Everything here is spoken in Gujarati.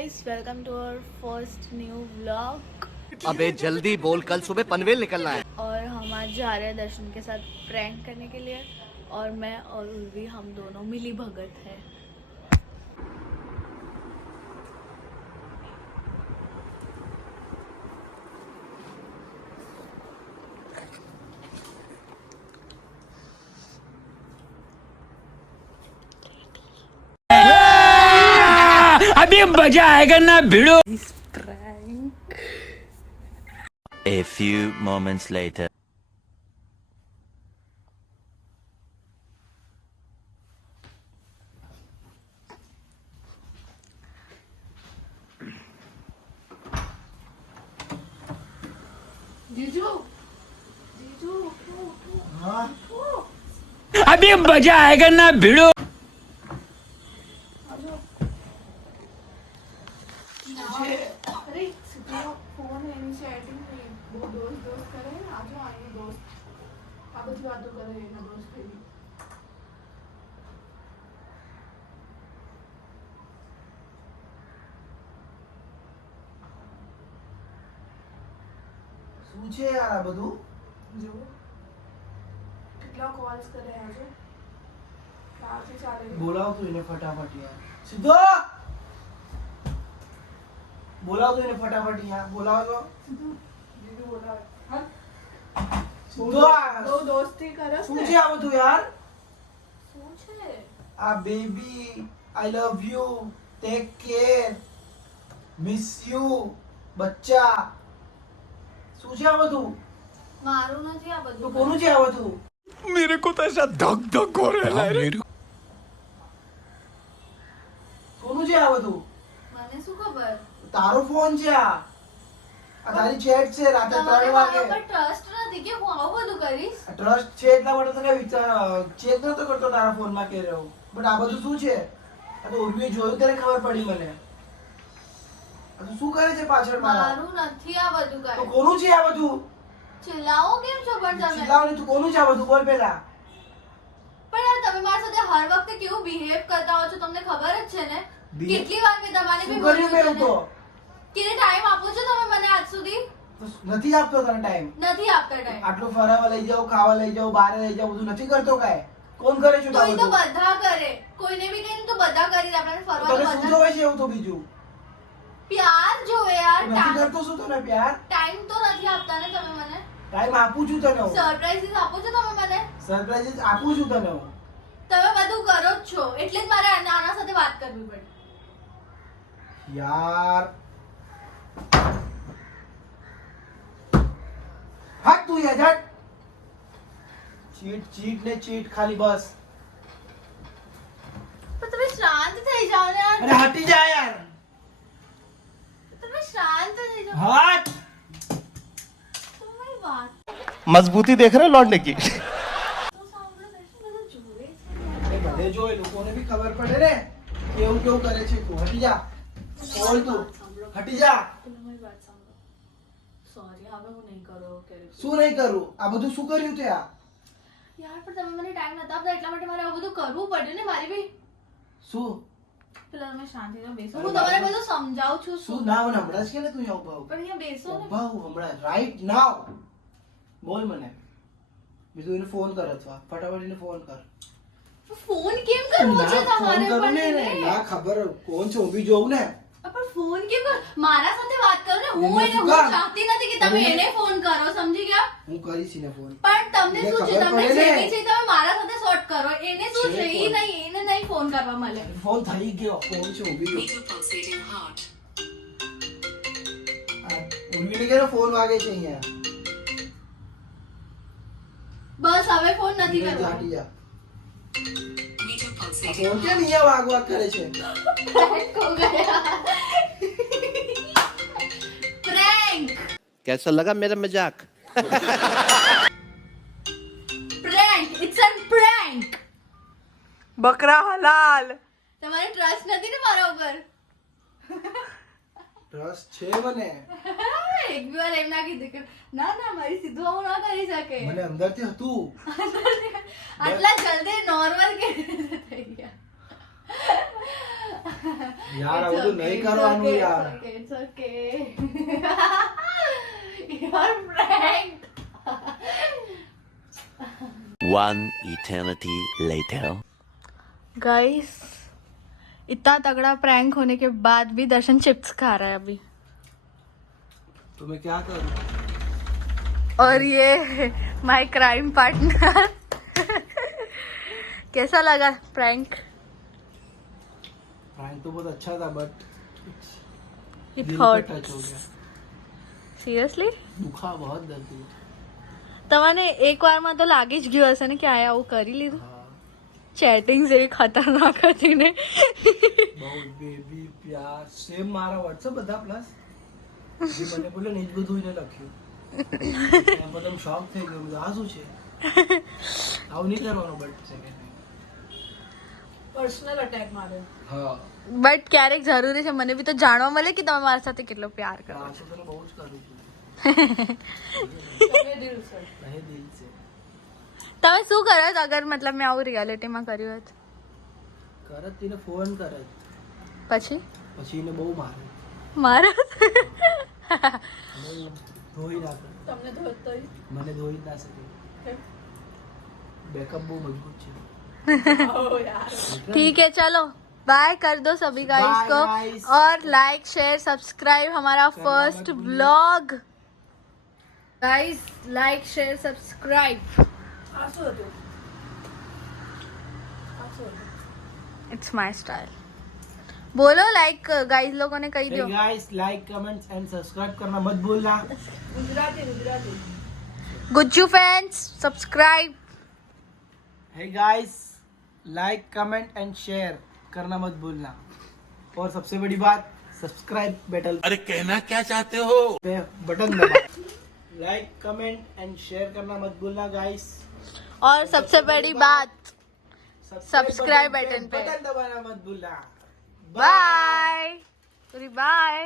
guys, welcome to our first new vlog. अबे जल्दी बोल, कल सुबह पनवेल निकलना है। और हम आज जा रहे हैं दर्शन के साथ प्रैंक करने के लिए और मैं और उर्वी हम दोनों मिली भगत है। अभी मजा आएगा ना भिड़ो। A few moments later. अभी मजा आएगा ना भिड़ो। अरे फोन है चैटिंग में वो दोस्त करे आज आएंगे दोस्त आप बड़ी बातों कर रहे हैं ना दोस्त के लिए શું છે યાર આ બધું જો કેટલા કોલ્સ કરે આજે ક્યારથી ચાલે બોલાવ તું એને ફટાફટ યાર સીધો બોલાવ તું એને ફટાફટ યાર બોલાવ તો દીદી બોલાવે હા સીધો દો દોસ્તી કરે શું છે આ બધું યાર શું છે આ baby I love you take care miss you બચ્ચા શું છે આ બધું મારું નથી આ તો બધું કોનું છે આ બધું मेरे को तो ऐसा धक धक हो रहा है। કોનું છે આ બધું મને શું ખબર તારો ફોન છે આ તારી ચેટ છે રાતે 3 વાગે ટ્રસ્ટ નથી કે હું આવું બધું કરીશ ટ્રસ્ટ છે એટલા માટે તો કઈ વિચાર ચેક નતો કરતો તારા ફોનમાં કે રહ્યો બટ આ બધું શું છે આ તો ઉર્વી જોયું ત્યારે ખબર પડી મને આ તું શું કરે છે પાછળ મારા મારું નથી આ બધું તો કાંઈ કોનું છે આ બધું ચિલ્લાવો કેમ છો પણ તમે ચિલ્લાવની તું કોનું છે આ બધું બોલ પેલા પણ યાર તમે મારી સાથે હર વખતે કેવું બિહેવ કરતા હો છો તમને ખબર જ છે ને કેટલી વાર મેં તમારી શું બી કર્યું મેં તો કેટલે ટાઈમ આપો છો તમે મને આજ સુધી તો નથી આપતો તને ટાઈમ નથી આપતા ટાઈમ આટલું ફરવા લઈ જાવ ખાવા લઈ જાવ બહાર લઈ જાવ બધું નથી કરતો કાંઈ કોણ કરે છે તો એ તો બધું બધા કરે કોઈને બી કહીને તો બધા કરી દે આપણને ફરવા તને તો શું બધા જોવે છે એવું તો બીજું પ્યાર જોવે યાર નથી કરતો શું તને પ્યાર ટાઈમ તો નથી આપતા ને તમે મને ટાઈમ આપું છું તને હું સરપ્રાઈઝ આપો છો તમે મને સરપ્રાઈઝ આપું છું તને હું તમે બધું કરો જ છો એટલે જ મારે આના સાથે વાત કરવી પડી યાર હાથ તું યાર હટ ચીટ ચીટ ને ચીટ ખાલી બસ પણ તમે શાંત થઈ જાઓ ને યાર અરે હટી જા યાર તમે શાંત થઈ જાઓ હટ તમારી વાત मजबूती देख रहे लौटने की। તો સાંભળો દર્શન બધું જોવે છે એ બધે જો એ લોકોને બી ખબર પડે ને કેવું કેવું કરે છે તું હટી જા બોલ તું હટી જા તમે મારી વાત સાંભળો સોરી હવે હું નહીં કરો કે શું નહીં કરું આ બધું શું કર્યું તે આ યાર પણ તમે મને ટાઈમ નતા આપતા એટલા માટે મારે આ બધું કરવું પડ્યું ને મારી બી શું પેલા તમે શાંતિથી બેસો હું તમારે બધું સમજાવું છું શું ના મને હમણાં જ કે ને તું અહીંયા ઉભા પણ અહીંયા બેસો ને ઉભા હું હમણાં રાઈટ નાવ બોલ મને બીજું એને ફોન કર અથવા ફટાફટ એને ફોન કર ફોન કેમ કરવો છે ના, ફોન તમારે કરું ને પણ એને. એને? ના ખબર કોણ છે હું બી જોઉં ને પણ ફોન કેમ કર મારા સાથે વાત કરો ને હું એને એને શું હું કામ? ચાહતી નથી કે તમે એને- એને ફોન કરો સમજી ગયા હું કરીશ એને ફોન પણ તમને એને શું છે ખબર તમને પડે જે ને. બી છે તમે મારા સાથે શોર્ટ કરો એને શું છે છે ઈ ફોન. નહીં એને નહીં ફોન કરવા મળે ફોન થઈ ગયો ફોન છે હું બી જો ઉર્વીને કે ફોન વાગે છે અહીંયા બસ હવે ફોન નથી ઉર્વી કરવો જાટી જા આ ફોન કેમ અહીંયા વાગ વાગ કરે છે પ્રેન્ક હો ગયા પ્રેન્ક कैसा लगा मेरा मजाक? પ્રેન્ક ઇટ્સ અ પ્રેન્ક બકરા હલાલ તમારે ટ્રસ્ટ નથી ને મારા ઉપર ટ્રસ્ટ છે મને એક બી વાર એમ ના કીધું કે ના ના મારી સીધું આવું ના કરી શકે મને અંદરથી હતું આટલા જલ્દી નોર્મલ કેવી રીતે થઈ ગયા યાર આવું તો નહીં કરવાનું યાર. It's okay. You're prank. One eternity later. Guys इतना तगड़ा प्रैंक होने के बाद भी दर्शन चिप्स खा रहा है अभी. तो मैं क्या करूं? और ये माय क्राइम पार्टनर. कैसा लगा प्रैंक? प्रैंक तो बहुत अच्छा था बट इट दिल पे हर्ट. टच हो गया. સિરિયસલી દુખા बहुत દર્દ हुआ. તમને એકવારમાં તો લાગી જ ગયું હશે ને કે આયા આવું કરી લીધું. हाँ ચેટિંગ જેવી ખતરનાક હતી ને. बहुत બેબી પ્યાર સેમ મારા WhatsApp બધા પ્લસ જે મને બોલે ને એ જ બધું એને લખ્યું. એમ બધા શોક થઈ ગયો. બધું આ શું છે? આવું નહીં કરવાનું બટ સેકન્ડ. પર્સનલ અટેક મારે. હા બટ ક્યારેક જરૂરી છે મને બી તો જાણવા મળે કે તમે મારા સાથે કેટલો પ્યાર કરો. આ તો તને બહુ જ કરું છું. તમે દિલ છે. નહીં દિલ છે. તમે શું કરત અગર મતલબ મેં આવું રિયાલિટીમાં કર્યું હોત કરત તેને ફોન કરત પછી પછી એને બહુ મારે મારા ધોઈ નાખે. તમને તો તોય મને ધોઈ જ ના શકે. બેકઅપ બહુ મજબૂત છે. ઓ યાર. ठीक है चलो बाय कर दो सभी गाइस Bye, को guys. और लाइक शेयर सब्सक्राइब हमारा करना फर्स्ट मत भूलिए। Vlog guys like share subscribe આ શું હતું? આ શું હતું? इट्स माय स्टाइल बोलो लाइक गाइस लोगों ने कही दो guys like comments and subscribe करना मत भूलना. Gujarati Gujarati. Gujju fans subscribe hey guys like comment and share करना मत भूलना. और सबसे बड़ी बात सब्सक्राइब बटन अरे कहना क्या चाहते हो? पे बटन दबा. लाइक कमेंट एंड शेयर करना मत भूलना गाइस. और सबसे बड़ी बात सब्सक्राइब बटन पे. बटन दबाना मत भूलना. Bye bye